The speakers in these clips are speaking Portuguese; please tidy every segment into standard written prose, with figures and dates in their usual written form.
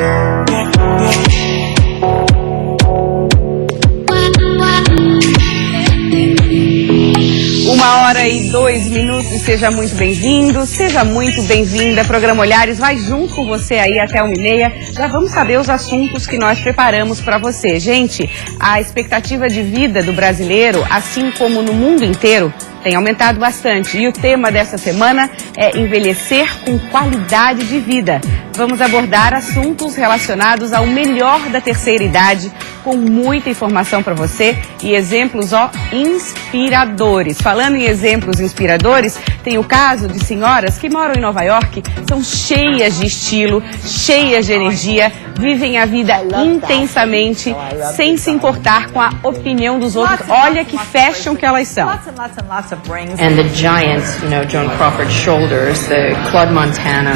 1h02, seja muito bem-vindo, seja muito bem-vinda. Programa Olhares vai junto com você aí até 1h30. Já vamos saber os assuntos que nós preparamos para você. Gente, a expectativa de vida do brasileiro, assim como no mundo inteiro, tem aumentado bastante. E o tema dessa semana é envelhecer com qualidade de vida. Vamos abordar assuntos relacionados ao melhor da terceira idade, com muita informação para você e exemplos, inspiradores. Falando em exemplos inspiradores, tem o caso de senhoras que moram em Nova York, são cheias de estilo, cheias de energia, vivem a vida intensamente, sem se importar com a opinião dos outros. Olha que fashion que elas são. And the giants, Joan Crawford's shoulders, the Claude Montana,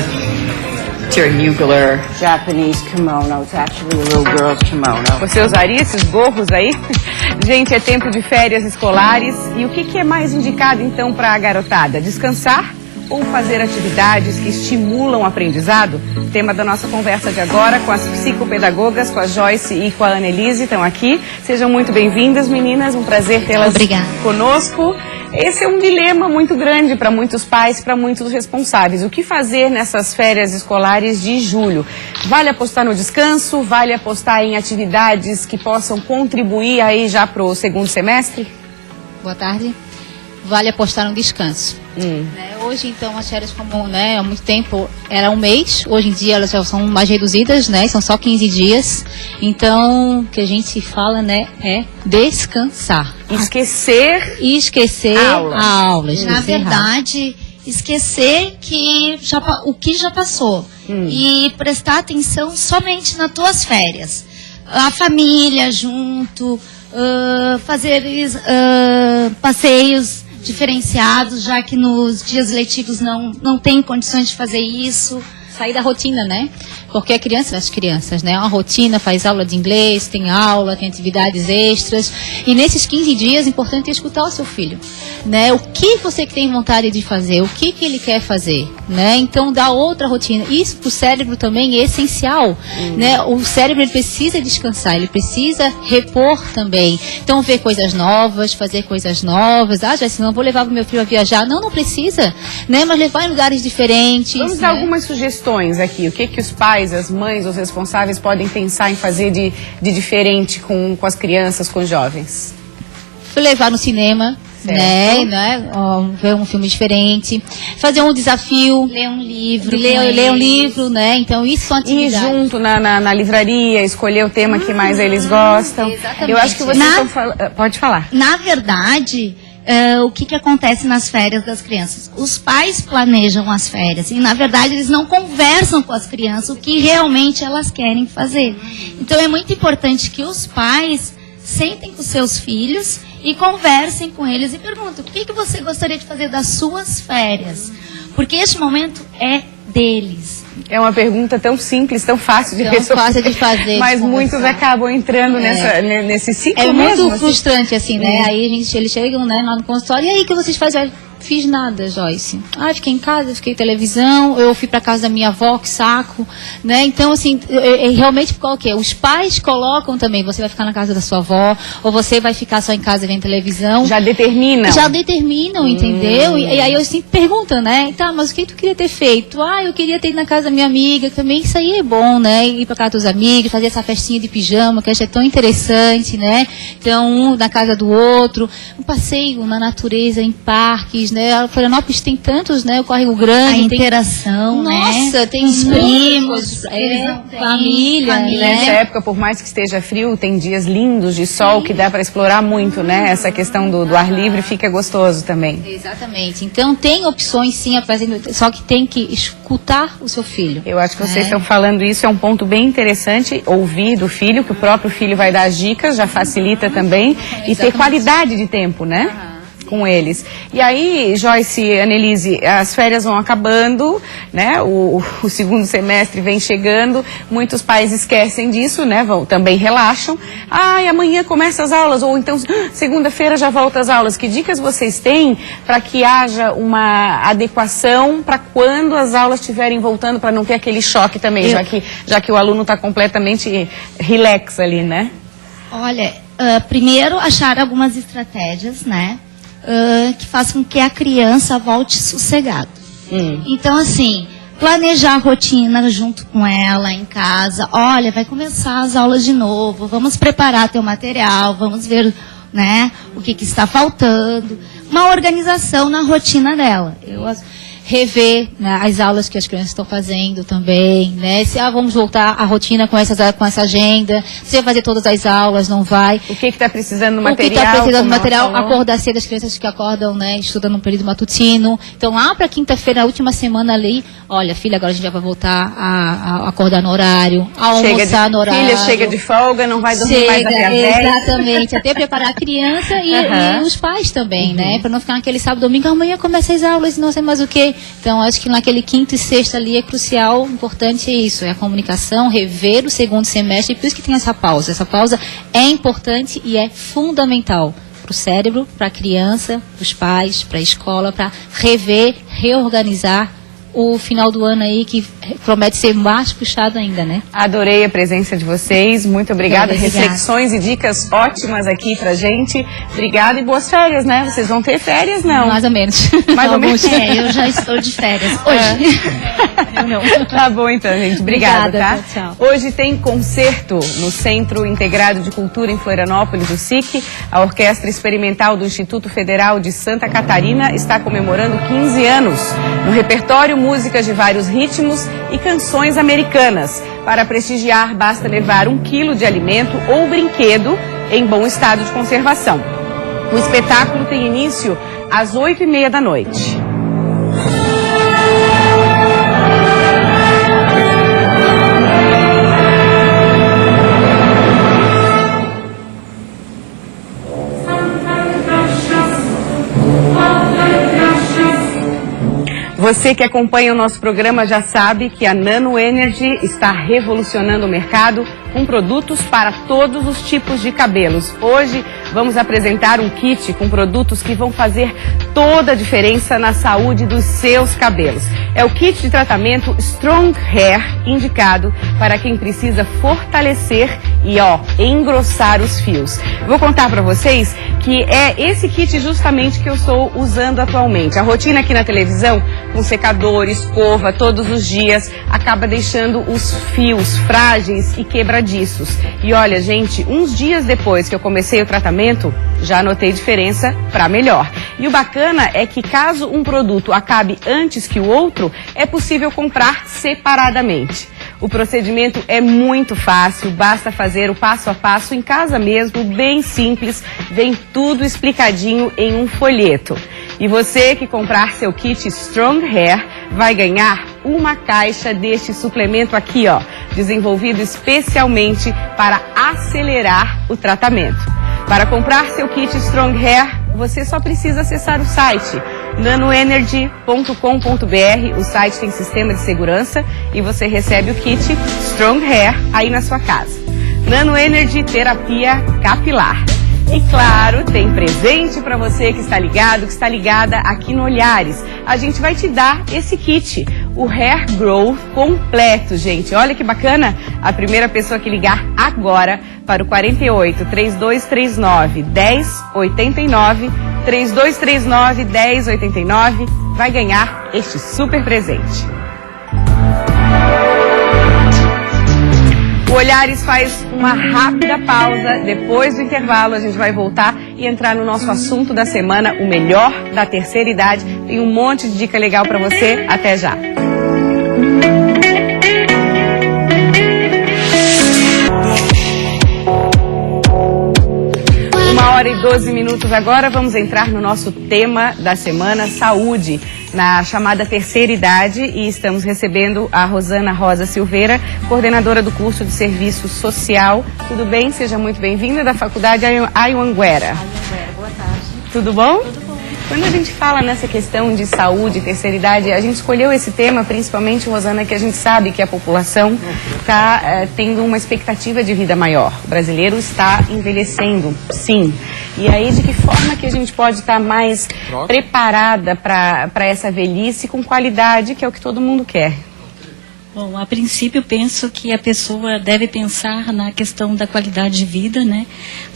Terry Mugler. Japanese kimono, it's actually a little girl's kimono. Você usaria esses gorros aí? Gente, é tempo de férias escolares. E o que é mais indicado então para a garotada? Descansar ou fazer atividades que estimulam o aprendizado? Tema da nossa conversa de agora com as psicopedagogas, com a Joyce e com a Annelise, estão aqui. Sejam muito bem-vindas, meninas. Um prazer tê-las conosco. Esse é um dilema muito grande para muitos pais, para muitos responsáveis. O que fazer nessas férias escolares de julho? Vale apostar no descanso? Vale apostar em atividades que possam contribuir aí já para o segundo semestre? Boa tarde. Vale apostar no descanso. Hoje, então, as férias, como há muito tempo era um mês, hoje em dia elas já são mais reduzidas, são só 15 dias. Então, o que a gente fala, é descansar. Esquecer aulas. Na verdade, esquecer o que já passou e prestar atenção somente nas tuas férias. A família junto, fazer passeios diferenciados, já que nos dias letivos não tem condições de fazer isso. Sair da rotina, Porque as crianças, uma rotina, faz aula de inglês, tem aula, tem atividades extras. E nesses 15 dias é importante escutar o seu filho, O que você tem vontade de fazer, o que ele quer fazer, Então dá outra rotina. Isso para o cérebro também é essencial, O cérebro ele precisa descansar, ele precisa repor também. Então ver coisas novas, fazer coisas novas. Já senão vou levar o meu filho a viajar. Não precisa, Mas levar em lugares diferentes. Vamos dar algumas sugestões aqui. O que os pais, as mães, os responsáveis podem pensar em fazer de diferente com as crianças, com os jovens? Levar no cinema, ver um filme diferente, fazer um desafio, ler um livro, ler um livro, Então isso são atividades. Ir junto na livraria, escolher o tema que mais eles gostam. Exatamente. Eu acho que vocês estão falando. Pode falar. Na verdade, o que acontece nas férias das crianças? Os pais planejam as férias e, na verdade, eles não conversam com as crianças o que realmente elas querem fazer. Então, é muito importante que os pais sentem com seus filhos e conversem com eles e perguntem o que você gostaria de fazer das suas férias. Porque este momento é deles. É uma pergunta tão simples, tão fácil de resolver. Fácil de fazer. Mas muitos acabam entrando nesse ciclo mesmo. É muito assim. frustrante, assim, Aí eles chegam, lá no consultório, e aí, o que vocês fazem? Fiz nada, Joyce. Fiquei em casa, fiquei em televisão, eu fui para casa da minha avó, que saco, Então, assim, realmente, qual que é? Os pais colocam também, você vai ficar na casa da sua avó, ou você vai ficar só em casa vendo televisão. Já determinam. Entendeu? E aí eu sempre pergunto, Tá, mas o que tu queria ter feito? Eu queria ter ido na casa da minha amiga, também isso aí é bom, Ir para casa dos amigos, fazer essa festinha de pijama, que eu acho tão interessante, Então, um na casa do outro, um passeio na natureza, em parques, Florianópolis tem tantos, o Córrego Grande. A interação, Nossa, tem os primos, família, Nessa época, por mais que esteja frio, tem dias lindos de sol que dá para explorar muito, Essa questão do ar livre fica gostoso também. Exatamente. Então, tem opções, sim, só que tem que escutar o seu filho. Eu acho que vocês estão falando isso, é um ponto bem interessante, ouvir do filho, que o próprio filho vai dar as dicas, já facilita também, e ter qualidade de tempo, com eles. E aí, Joyce e Annelise, as férias vão acabando, né? O segundo semestre vem chegando, muitos pais esquecem disso, né? Também relaxam. Ai, amanhã começa as aulas, ou então segunda-feira já volta as aulas. Que dicas vocês têm para que haja uma adequação para quando as aulas estiverem voltando, para não ter aquele choque também, já que o aluno está completamente relax ali, né? Olha, primeiro achar algumas estratégias, né? Que façam com que a criança volte sossegada. Então, assim, planejar a rotina junto com ela em casa. Olha, vai começar as aulas de novo, vamos preparar teu material, vamos ver, né, o que está faltando. Uma organização na rotina dela. Rever, né, as aulas que as crianças estão fazendo também, né? Se vamos voltar à rotina com essa agenda, você vai fazer todas as aulas, não vai. O que está precisando do material? O que está precisando do material, acordar cedo, as crianças que acordam, né, estudam no período matutino. Então, lá para quinta-feira, na última semana ali, olha, filha, agora a gente já vai voltar a acordar no horário, a almoçar no horário. Filha chega de folga, não vai dormir mais até às 10. Exatamente, até preparar a criança e os pais também, né? Para não ficar naquele sábado, domingo, amanhã começa as aulas e não sei mais o quê. Então, acho que naquele quinto e sexto ali é crucial, importante é isso, é a comunicação, rever o segundo semestre, e por isso que tem essa pausa. Essa pausa é importante e é fundamental para o cérebro, para a criança, para os pais, para a escola, para rever, reorganizar o final do ano aí, que promete ser mais puxado ainda, né? Adorei a presença de vocês, muito obrigada. Reflexões e dicas ótimas aqui pra gente. Obrigada e boas férias, né? Vocês vão ter férias, não? Mais ou menos. Mais ou menos. Eu já estou de férias hoje. Eu não. Tá bom então, gente. Obrigada, tá? Tchau. Hoje tem concerto no Centro Integrado de Cultura em Florianópolis, o SIC. A Orquestra Experimental do Instituto Federal de Santa Catarina está comemorando 15 anos. No repertório, músicas de vários ritmos e canções americanas. Para prestigiar, basta levar 1 quilo de alimento ou brinquedo em bom estado de conservação. O espetáculo tem início às 8h30 da noite. Você que acompanha o nosso programa já sabe que a Nano Energy está revolucionando o mercado com produtos para todos os tipos de cabelos. Hoje vamos apresentar um kit com produtos que vão fazer toda a diferença na saúde dos seus cabelos. É o kit de tratamento Strong Hair, indicado para quem precisa fortalecer e engrossar os fios. Vou contar para vocês que é esse kit justamente que eu estou usando atualmente. A rotina aqui na televisão, com secador, escova, todos os dias, acaba deixando os fios frágeis e quebradiços. E olha, gente, uns dias depois que eu comecei o tratamento, já notei diferença para melhor. E o bacana é que caso um produto acabe antes que o outro, é possível comprar separadamente. O procedimento é muito fácil, basta fazer o passo a passo em casa mesmo, bem simples, vem tudo explicadinho em um folheto. E você que comprar seu kit Strong Hair vai ganhar uma caixa deste suplemento aqui, desenvolvido especialmente para acelerar o tratamento. Para comprar seu kit Strong Hair, você só precisa acessar o site nanoenergy.com.br. O site tem sistema de segurança e você recebe o kit Strong Hair aí na sua casa. Nano Energy Terapia Capilar. E claro, tem presente para você que está ligado, que está ligada aqui no Olhares. A gente vai te dar esse kit, o Hair Grow completo, gente. Olha que bacana. A primeira pessoa que ligar agora para o 48 3239 1089, 3239 1089, vai ganhar este super presente. O Olhares faz uma rápida pausa. Depois do intervalo, a gente vai voltar e entrar no nosso assunto da semana, o melhor da terceira idade. Tem um monte de dica legal para você. Até já. 1h12 agora, vamos entrar no nosso tema da semana, saúde, na chamada terceira idade, e estamos recebendo a Rosana Rosa Silveira, coordenadora do curso de serviço social. Tudo bem? Seja muito bem-vinda da Faculdade Anhanguera. Boa tarde. Tudo bom? Tudo bom. Quando a gente fala nessa questão de saúde, terceira idade, a gente escolheu esse tema, principalmente, Rosana, que a gente sabe que a população está tendo uma expectativa de vida maior. O brasileiro está envelhecendo, sim. E aí, de que forma que a gente pode estar mais preparada para essa velhice com qualidade, que é o que todo mundo quer? Bom, a princípio penso que a pessoa deve pensar na questão da qualidade de vida, né?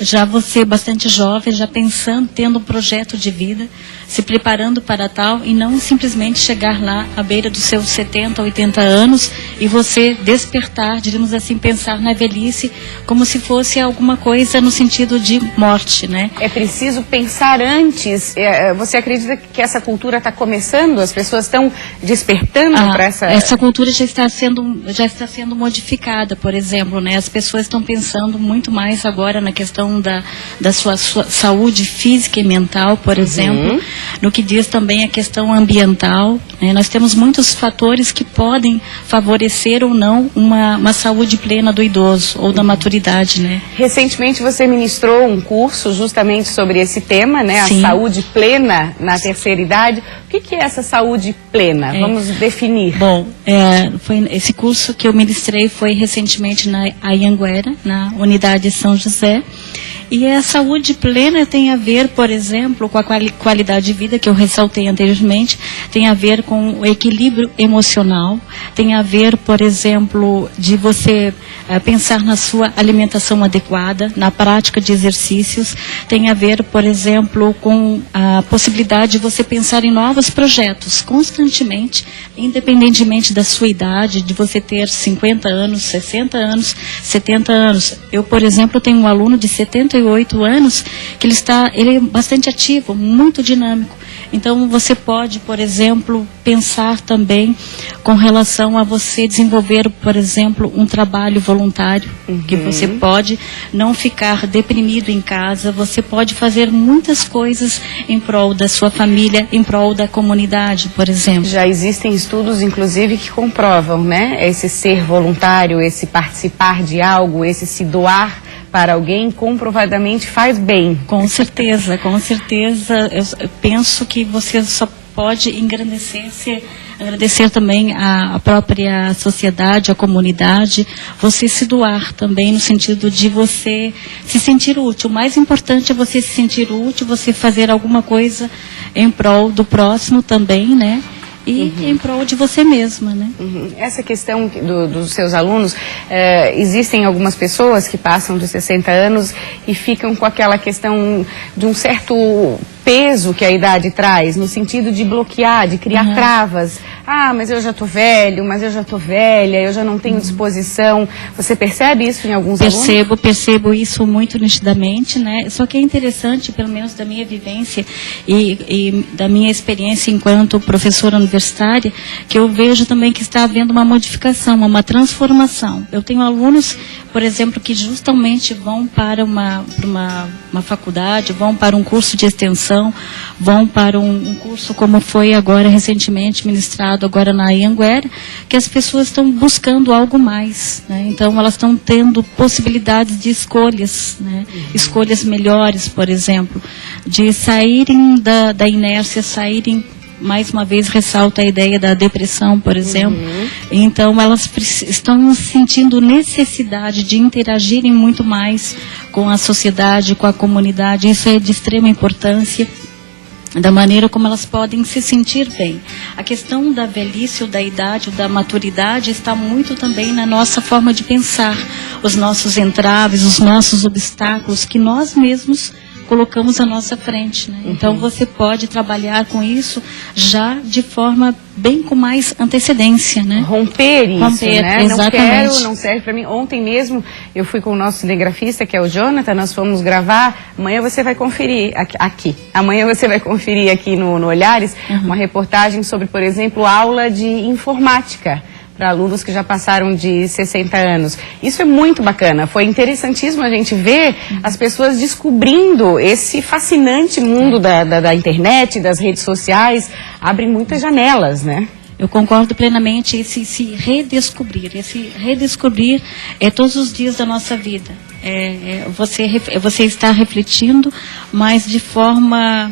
Já você bastante jovem, já pensando, tendo um projeto de vida, se preparando para tal e não simplesmente chegar lá à beira dos seus 70, 80 anos e você despertar, diríamos assim, pensar na velhice como se fosse alguma coisa no sentido de morte, né? É preciso pensar antes. Você acredita que essa cultura está começando? As pessoas estão despertando para essa... Essa cultura já está sendo modificada, por exemplo, né? As pessoas estão pensando muito mais agora na questão da sua saúde física e mental, por exemplo, no que diz também a questão ambiental, né? Nós temos muitos fatores que podem favorecer ou não uma saúde plena do idoso ou da maturidade, né? Recentemente você ministrou um curso justamente sobre esse tema, né? Sim. A saúde plena na terceira idade. O que é essa saúde plena? Vamos definir. Bom, esse curso que eu ministrei foi recentemente na Anhanguera, na unidade São José. E a saúde plena tem a ver, por exemplo, com a qualidade de vida que eu ressaltei anteriormente, tem a ver com o equilíbrio emocional, tem a ver, por exemplo, de você pensar na sua alimentação adequada, na prática de exercícios, tem a ver, por exemplo, com a possibilidade de você pensar em novos projetos constantemente, independentemente da sua idade, de você ter 50 anos, 60 anos, 70 anos. Eu, por exemplo, tenho um aluno de 78 anos, que ele é bastante ativo, muito dinâmico. Então, você pode, por exemplo, pensar também com relação a você desenvolver, por exemplo, um trabalho voluntário, que você pode não ficar deprimido em casa, você pode fazer muitas coisas em prol da sua família, em prol da comunidade, por exemplo. Já existem estudos, inclusive, que comprovam, né? Esse ser voluntário, esse participar de algo, esse se doar para alguém, comprovadamente faz bem. Com certeza, com certeza. Eu penso que você só pode agradecer também a própria sociedade, a comunidade, você se doar também no sentido de você se sentir útil. O mais importante é você se sentir útil, você fazer alguma coisa em prol do próximo também, né? E em prol de você mesma, né? Essa questão dos seus alunos, existem algumas pessoas que passam de 60 anos e ficam com aquela questão de um certo peso que a idade traz, no sentido de bloquear, de criar travas. Ah, mas eu já estou velho, mas eu já estou velha, eu já não tenho disposição. Você percebe isso em alguns alunos? Percebo isso muito nitidamente, né? Só que é interessante, pelo menos da minha vivência e da minha experiência enquanto professora universitária, que eu vejo também que está havendo uma modificação, uma transformação. Eu tenho alunos, por exemplo, que justamente vão para uma faculdade, vão para um curso de extensão, vão para um curso como foi agora recentemente ministrado agora na Anhanguera, que as pessoas estão buscando algo mais, né? Então elas estão tendo possibilidades de escolhas, né? Escolhas melhores, por exemplo, de saírem da inércia, saírem, mais uma vez ressalta a ideia da depressão, por exemplo. Então elas estão sentindo necessidade de interagirem muito mais com a sociedade, com a comunidade. Isso é de extrema importância, da maneira como elas podem se sentir bem. A questão da velhice ou da idade ou da maturidade está muito também na nossa forma de pensar, os nossos entraves, os nossos obstáculos que nós mesmos colocamos à nossa frente, né? Então você pode trabalhar com isso já de forma bem com mais antecedência, né? Romper isso, né? Exatamente. Não serve para mim. Ontem mesmo eu fui com o nosso cinegrafista, que é o Jonathan, nós fomos gravar. Amanhã você vai conferir aqui. Amanhã você vai conferir aqui no Olhares uma reportagem sobre, por exemplo, aula de informática para alunos que já passaram de 60 anos. Isso é muito bacana. Foi interessantíssimo a gente ver as pessoas descobrindo esse fascinante mundo da internet, das redes sociais. Abre muitas janelas, né? Eu concordo plenamente. Esse redescobrir é todos os dias da nossa vida. Você está refletindo, mas de forma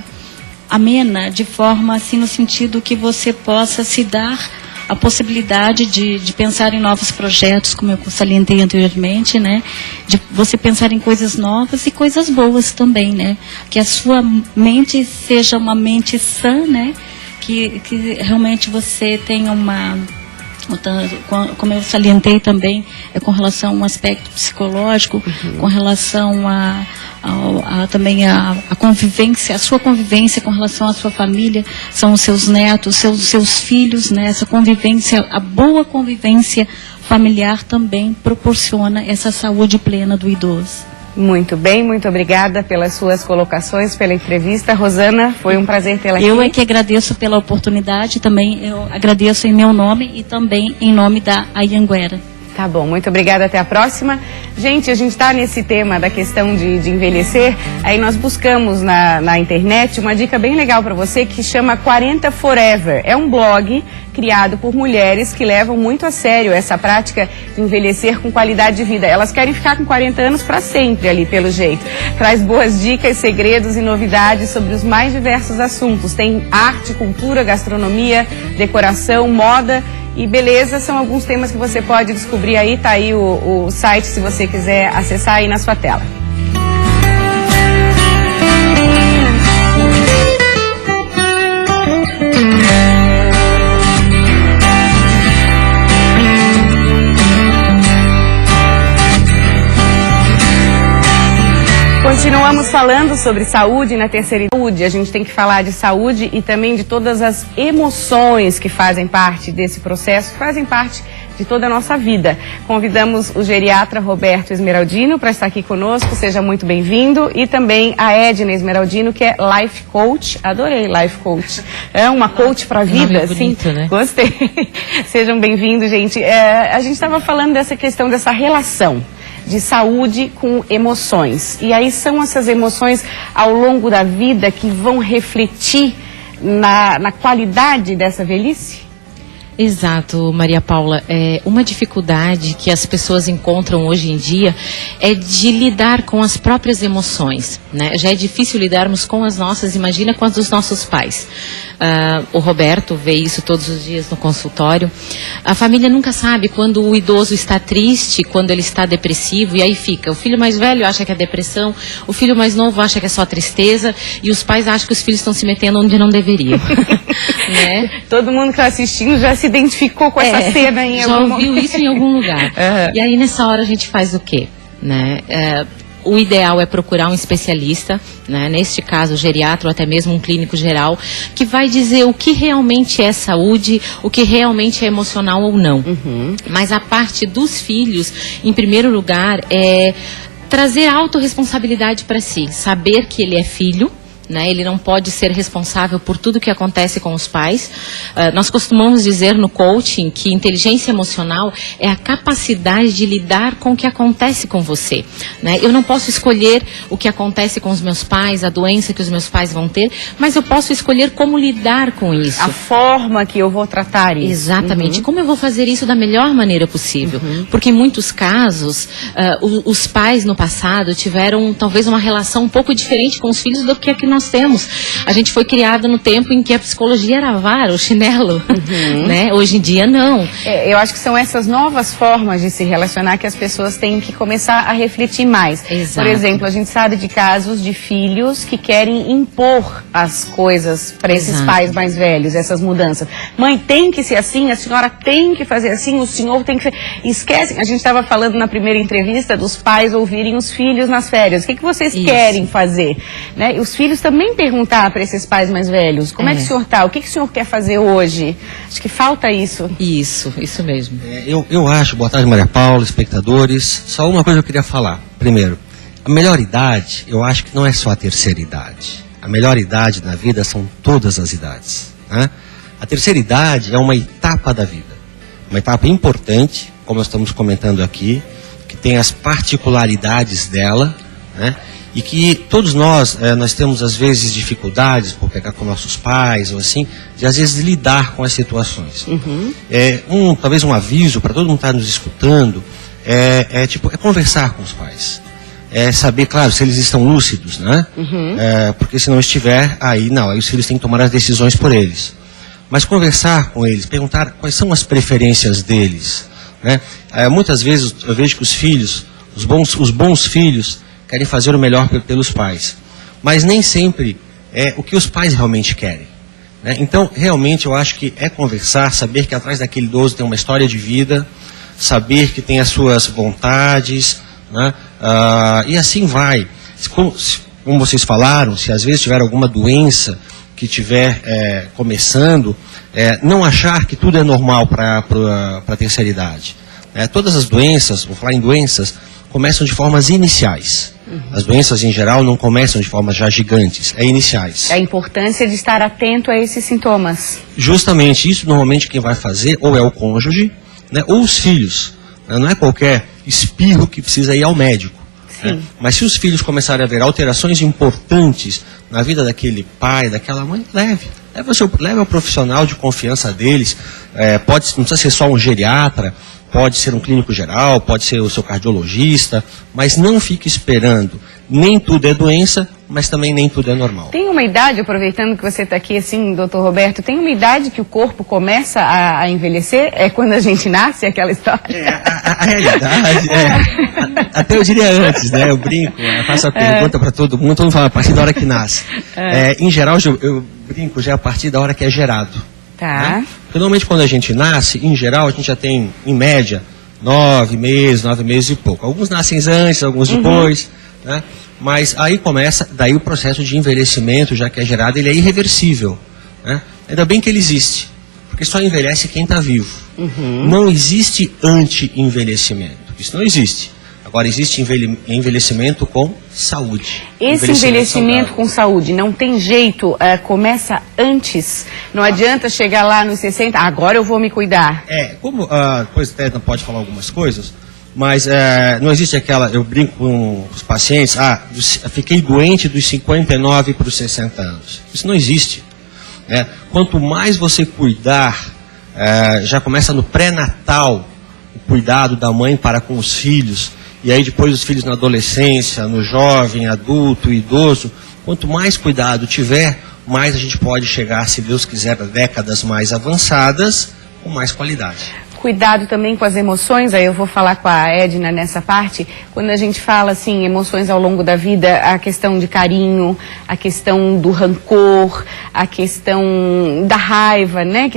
amena, de forma assim, no sentido que você possa se dar a possibilidade de pensar em novos projetos, como eu salientei anteriormente, né? De você pensar em coisas novas e coisas boas também, né? Que a sua mente seja uma mente sã, né? Que realmente você tenha uma... Como eu salientei também, com relação a um aspecto psicológico, com relação também a convivência, a sua convivência com relação à sua família, são os seus netos, seus filhos, né? Essa convivência, a boa convivência familiar também proporciona essa saúde plena do idoso. Muito bem, muito obrigada pelas suas colocações, pela entrevista. Rosana, foi um prazer tê-la aqui. Eu é que agradeço pela oportunidade, também eu agradeço em meu nome e também em nome da Anhanguera. Tá bom, muito obrigada, até a próxima. Gente, a gente está nesse tema da questão de envelhecer, aí nós buscamos na internet uma dica bem legal para você que chama 40 Forever. É um blog criado por mulheres que levam muito a sério essa prática de envelhecer com qualidade de vida. Elas querem ficar com 40 anos para sempre ali, pelo jeito. Traz boas dicas, segredos e novidades sobre os mais diversos assuntos. Tem arte, cultura, gastronomia, decoração, moda e beleza, são alguns temas que você pode descobrir aí, tá aí o site se você quiser acessar aí na sua tela. Continuamos falando sobre saúde na terceira idade. A gente tem que falar de saúde e também de todas as emoções que fazem parte desse processo, que fazem parte de toda a nossa vida. Convidamos o geriatra Roberto Esmeraldino para estar aqui conosco, seja muito bem-vindo. E também a Edna Esmeraldino, que é Life Coach. Adorei Life Coach. É uma coach para a vida, assim. Bonito, né? Gostei. Sejam bem-vindos, gente. A gente estava falando dessa questão, dessa relação de saúde com emoções. E aí são essas emoções ao longo da vida que vão refletir na qualidade dessa velhice? Exato, Maria Paula. Uma dificuldade que as pessoas encontram hoje em dia é de lidar com as próprias emoções, né? Já é difícil lidarmos com as nossas, imagina com as dos nossos pais. O Roberto vê isso todos os dias no consultório. A família nunca sabe quando o idoso está triste, quando ele está depressivo, e aí fica. O filho mais velho acha que é depressão, o filho mais novo acha que é só tristeza, e os pais acham que os filhos estão se metendo onde não deveriam. Né? Todo mundo que está assistindo já se identificou com essa cena em algum momento. Já ouviu isso em algum lugar. E aí nessa hora a gente faz o quê? Né? O ideal é procurar um especialista, né? Neste caso o geriatra ou até mesmo um clínico geral, que vai dizer o que realmente é saúde, o que realmente é emocional ou não. Mas a parte dos filhos, em primeiro lugar, é trazer autorresponsabilidade para si, saber que ele é filho, né? Ele não pode ser responsável por tudo que acontece com os pais. Nós costumamos dizer no coaching que inteligência emocional é a capacidade de lidar com o que acontece com você, né? Eu não posso escolher o que acontece com os meus pais, a doença que os meus pais vão ter, mas eu posso escolher como lidar com isso. A forma que eu vou tratar isso. Exatamente. Como eu vou fazer isso da melhor maneira possível. Porque em muitos casos, os pais no passado tiveram talvez uma relação um pouco diferente com os filhos do que a que nós temos. A gente foi criado no tempo em que a psicologia era a vara, o chinelo, né? Hoje em dia não. Eu acho que são essas novas formas de se relacionar que as pessoas têm que começar a refletir mais. Exato. Por exemplo, a gente sabe de casos de filhos que querem impor as coisas para esses pais mais velhos, essas mudanças. Mãe, tem que ser assim, a senhora tem que fazer assim, o senhor tem que ser... Esquecem, a gente estava falando na primeira entrevista dos pais ouvirem os filhos nas férias. O que vocês querem fazer? Né? E os filhos também perguntar para esses pais mais velhos, como é que o senhor está? O que o senhor quer fazer hoje? Acho que falta isso. Isso mesmo. Eu acho, boa tarde Maria Paula, espectadores, só uma coisa eu queria falar. Primeiro, a melhor idade, eu acho que não é só a terceira idade. A melhor idade na vida são todas as idades, né? A terceira idade é uma etapa da vida, uma etapa importante, como nós estamos comentando aqui, que tem as particularidades dela, né? E que todos nós temos às vezes dificuldades por pegar com nossos pais ou assim, de às vezes lidar com as situações. Talvez um aviso para todo mundo que está nos escutando, é conversar com os pais. é saber, claro, se eles estão lúcidos, né? Porque se não estiver, aí os filhos têm que tomar as decisões por eles. Mas conversar com eles, perguntar quais são as preferências deles, né? Muitas vezes eu vejo que os filhos, os bons filhos, querem fazer o melhor pelos pais. Mas nem sempre é o que os pais realmente querem, né? Então, realmente, eu acho que é conversar, saber que atrás daquele idoso tem uma história de vida, saber que tem as suas vontades, né? E assim vai. Como vocês falaram, se às vezes tiver alguma doença que estiver começando, não achar que tudo é normal para a terceira idade. Todas as doenças, vou falar em doenças, começam de formas iniciais. As doenças em geral não começam de formas já gigantes, iniciais. A importância de estar atento a esses sintomas. Justamente, isso normalmente quem vai fazer ou é o cônjuge, né, ou os filhos. Não é qualquer espirro que precisa ir ao médico. Né? Mas se os filhos começarem a ver alterações importantes na vida daquele pai, daquela mãe, leve ao profissional de confiança deles. Não precisa ser só um geriatra, pode ser um clínico geral, pode ser o seu cardiologista, mas não fique esperando. Nem tudo é doença, mas também nem tudo é normal. Tem uma idade, aproveitando que você está aqui, assim, doutor Roberto, tem uma idade que o corpo começa a envelhecer? É quando a gente nasce, aquela história? A realidade até eu diria antes, né? Eu brinco, eu faço a pergunta para todo mundo fala a partir da hora que nasce. Em geral, eu brinco já a partir da hora que é gerado. Tá. Né? Porque normalmente quando a gente nasce, em geral, a gente já tem, em média, 9 meses e pouco. Alguns nascem antes, alguns depois, né? Mas aí começa, daí o processo de envelhecimento, já que é gerado, ele é irreversível, né? Ainda bem que ele existe, porque só envelhece quem está vivo. Não existe anti-envelhecimento, isso não existe. Agora existe envelhecimento com saúde. Esse envelhecimento com saúde não tem jeito, começa antes. Não adianta chegar lá nos 60, agora eu vou me cuidar. Depois até não pode falar algumas coisas, mas não existe aquela, eu brinco com os pacientes, fiquei doente dos 59 para os 60 anos. Isso não existe. Quanto mais você cuidar, já começa no pré-natal, o cuidado da mãe para com os filhos, e aí depois os filhos na adolescência, no jovem, adulto, idoso, quanto mais cuidado tiver, mais a gente pode chegar, se Deus quiser, a décadas mais avançadas, com mais qualidade. Cuidado também com as emoções, aí eu vou falar com a Edna nessa parte, quando a gente fala assim, emoções ao longo da vida, a questão de carinho, a questão do rancor, a questão da raiva, né,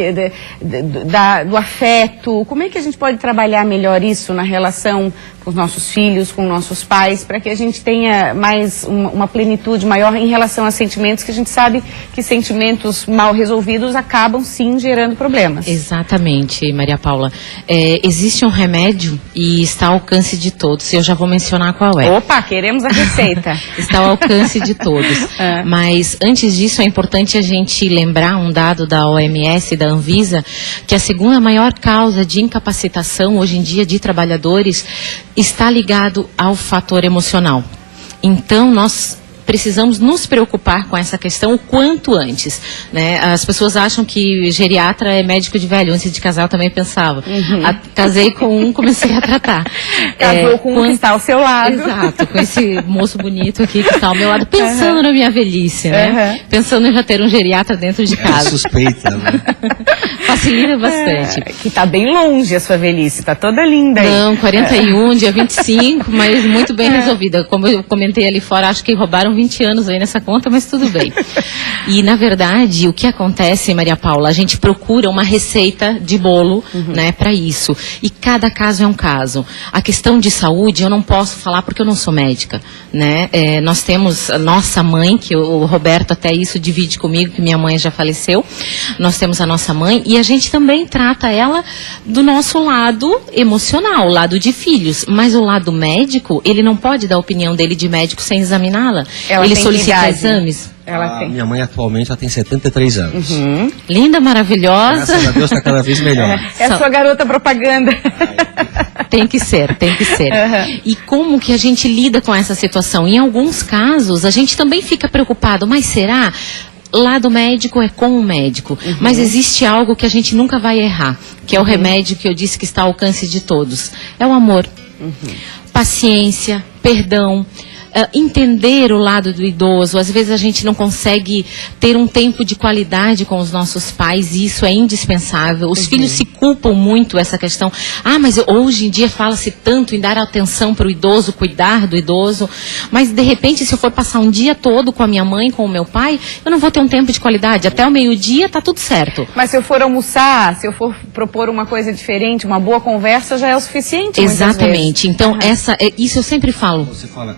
do afeto, como é que a gente pode trabalhar melhor isso na relação com os nossos filhos, com nossos pais, para que a gente tenha mais uma plenitude maior em relação a sentimentos, que a gente sabe que sentimentos mal resolvidos acabam sim gerando problemas. Exatamente, Maria Paula. Existe um remédio e está ao alcance de todos. Eu já vou mencionar qual é. Opa, queremos a receita. Está ao alcance de todos. Mas antes disso é importante a gente lembrar um dado da OMS e da Anvisa, que a segunda maior causa de incapacitação hoje em dia de trabalhadores está ligado ao fator emocional. Então, nós precisamos nos preocupar com essa questão o quanto antes, né? As pessoas acham que geriatra é médico de velho. Antes de casar eu também pensava. Casei com um, comecei a tratar. Casou com um que está ao seu lado. Exato, com esse moço bonito aqui que está ao meu lado, pensando na minha velhice, né? Pensando em já ter um geriatra dentro de casa. Suspeita, né? Facilita bastante. Que está bem longe a sua velhice, está toda linda aí. Não, 41, dia 25, mas muito bem resolvida. Como eu comentei ali fora, acho que roubaram 20 anos aí nessa conta, mas tudo bem. E, na verdade, o que acontece, Maria Paula, a gente procura uma receita de bolo, né, para isso. E cada caso é um caso. A questão de saúde, eu não posso falar porque eu não sou médica, né? Nós temos a nossa mãe, que o Roberto até isso divide comigo, que minha mãe já faleceu. Nós temos a nossa mãe e a gente também trata ela do nosso lado emocional, o lado de filhos. Mas o lado médico, ele não pode dar a opinião dele de médico sem examiná-la. Ele solicita exames. Minha mãe atualmente tem 73 anos. Linda, maravilhosa. Graças a Deus está cada vez melhor. É a sua garota propaganda. Tem que ser, tem que ser. E como que a gente lida com essa situação? Em alguns casos, a gente também fica preocupado, mas será? Lado médico é com o médico, mas existe algo que a gente nunca vai errar, que é o remédio que eu disse que está ao alcance de todos. É o amor. Paciência, perdão, entender o lado do idoso. Às vezes a gente não consegue ter um tempo de qualidade com os nossos pais e isso é indispensável. Os filhos se culpam muito essa questão. Mas hoje em dia fala-se tanto em dar atenção para o idoso, cuidar do idoso, mas de repente se eu for passar um dia todo com a minha mãe, com o meu pai, eu não vou ter um tempo de qualidade. Até o meio-dia tá tudo certo. Mas se eu for almoçar, se eu for propor uma coisa diferente, uma boa conversa já é o suficiente. Exatamente. Então isso eu sempre falo. Você fala,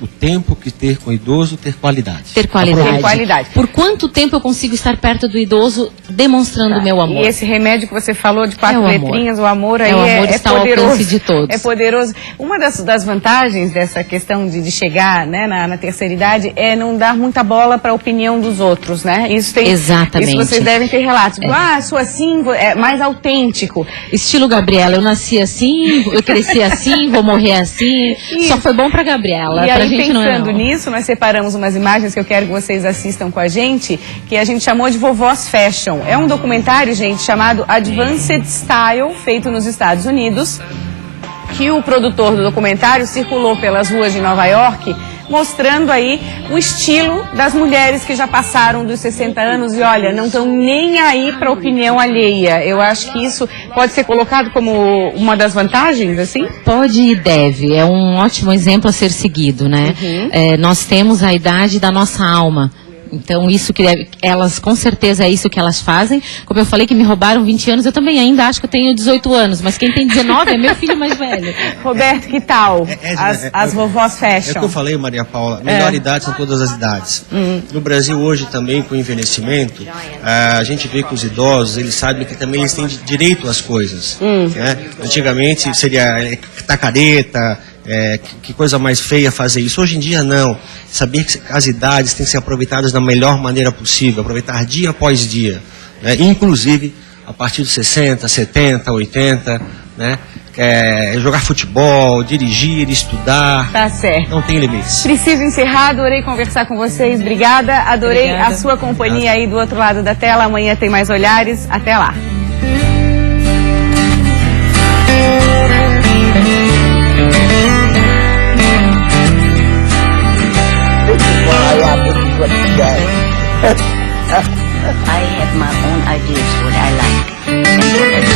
o tempo que ter com o idoso, ter qualidade. Ter qualidade. Ter qualidade. Por quanto tempo eu consigo estar perto do idoso demonstrando o meu amor? E esse remédio que você falou de 4 letrinhas, o amor aí o amor está poderoso. Ao alcance de todos. É poderoso. Uma das vantagens dessa questão de chegar, né, na terceira idade é não dar muita bola para a opinião dos outros, né? Exatamente. Isso vocês devem ter relatos. Sou assim, é mais autêntico. Estilo Gabriela, eu nasci assim, eu cresci assim, vou morrer assim. Isso. Só foi bom pra Gabriela. E pra aí, gente não é, pensando não. nisso, nós separamos umas imagens que eu quero que vocês assistam com a gente, que a gente chamou de Vovós Fashion. É um documentário, gente, chamado Advanced Style, feito nos Estados Unidos, que o produtor do documentário circulou pelas ruas de Nova York, mostrando aí o estilo das mulheres que já passaram dos 60 anos e, olha, não estão nem aí para a opinião alheia. Eu acho que isso pode ser colocado como uma das vantagens, assim? Pode e deve. É um ótimo exemplo a ser seguido, né? Nós temos a idade da nossa alma. Então, isso que elas, com certeza, é isso que elas fazem. Como eu falei que me roubaram 20 anos, eu também ainda acho que eu tenho 18 anos. Mas quem tem 19 é meu filho mais velho. Roberto, que tal as vovós fashion? É o que eu falei, Maria Paula. Melhor idade são todas as idades. No Brasil, hoje, também, com o envelhecimento, a gente vê que os idosos, eles sabem que também eles têm direito às coisas. Né? Antigamente, seria tacareta... que coisa mais feia fazer isso. Hoje em dia, não. Saber que as idades têm que ser aproveitadas da melhor maneira possível, aproveitar dia após dia. Né? Inclusive, a partir dos 60, 70, 80, né? Jogar futebol, dirigir, estudar. Tá certo. Não tem limites. Preciso encerrar, adorei conversar com vocês. Obrigada, adorei a sua companhia aí do outro lado da tela. Amanhã tem mais olhares. Até lá. I have my own ideas what I like.